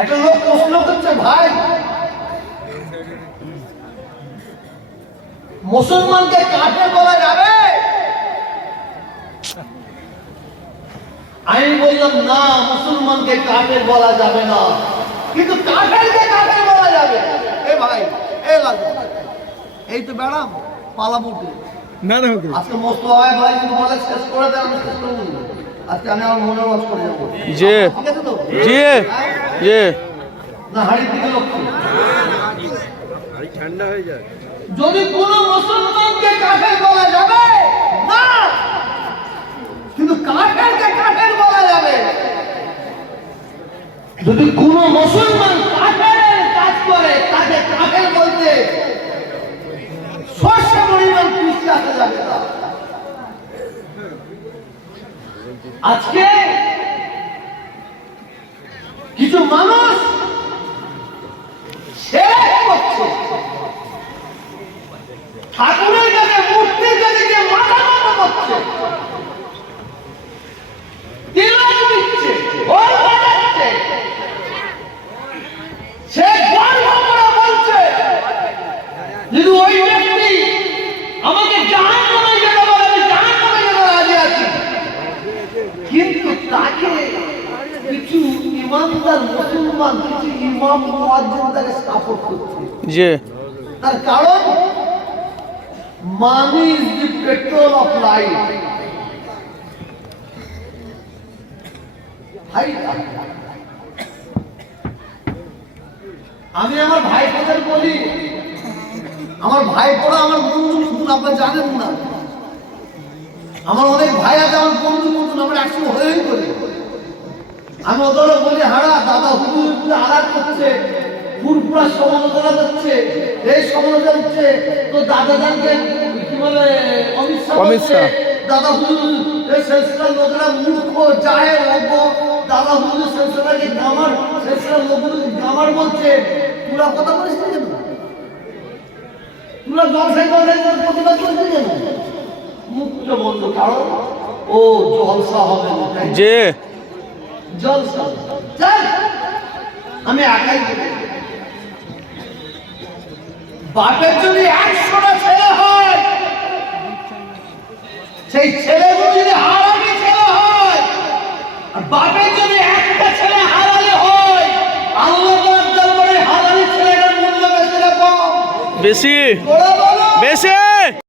একটা লোক প্রশ্ন করছে, ভাই মুসলমানকে কাফের বলা যাবে? আমি বললাম না, মুসলমানকে কাফের বলা যাবে না, কিন্তু কাফেরকে কাফের বলা যাবে। এ ভাই, এ লাগো, এই তো বেড়াম পালাবুটে না না আজকে মোস্তফা ভাই যদি বলে শেষ করে দেন, আমি শেষ করে দেব। আজকে আমি আমার মনে ওয়াজ করে যাবো। জি ঠিক আছে তো? জি জি না হাড়ির দিকে লক্ষ্য। ঠান্ডা হয়ে যায়। যদি কোন মুসলমানকে কাফের বলা যাবে না, কিন্তু কাফেরকে কাফের বলা যাবে। যদি কোন মুসলমান কাফেরের কাজ করে, তাকে কাফের বলতে সর্ষে পরিমাণ খুশি আসা যাবে না। আজকে কিছু মানুষ শিরক করছে, ঠাকুরের কাছে মূর্তির কাছে গিয়ে মাথা নত করছে, তিলক দিচ্ছে, ঢোল বাজাচ্ছে, সে গর্ব করে বলছে যদি ওই ব্যক্তি আমাকে জাহান্নামে যেতে বলে, আমি জাহান্নামে যেতে রাজি আছি। কিন্তু তাকে কিছু ইমানদার মুসলমান, কিছু ইমাম মুয়াজ্জিন তাকে সাপোর্ট করছে। জি তার কারণ money is the petrol of life. আমি আমার ভাইপোদের বলি, আমার ভাইপোরা আমার বন্ধু মতন, আপনারা জানেন না। আমার অনেক ভাই আছে আমার বন্ধু মতন, আমরা একসঙ্গে হয়েই করি। আমি ওদেরও বলি, হারা দাদা হুজুর আলাদ করছে, পুরপুরা সমালোচনা করছে, এই সমালোচনা হচ্ছে, তো দাদা জানকে কি বলে অমিত শাহ, দাদা হুজুর এই সিলসিলার লোকেরা মূর্খ জাহেল অজ্ঞ, দাদা হুজুর সিলসিলাকে গামার, সিলসিলার লোকগুলোকে গামার বলছে। তোরা কথা বলিস না কেন? তোরা জলসাই প্রতিবাদ করিস না কেন? মুখটা বন্ধ, কারণ ও জলসা হবে না। জি জলসা চল, আমি একাই বলি। বাপের যদি 100টা ছেলে হয়, সেই ছেলেগুলো যদি হারামি ছেলে হয়, আর বাপের যদি একটা ছেলে হারালি হয়, আল্লাহর দরবারে হারামি ছেলেটার মূল্য বেশি না কম? বেশি ওরা বলো বেশি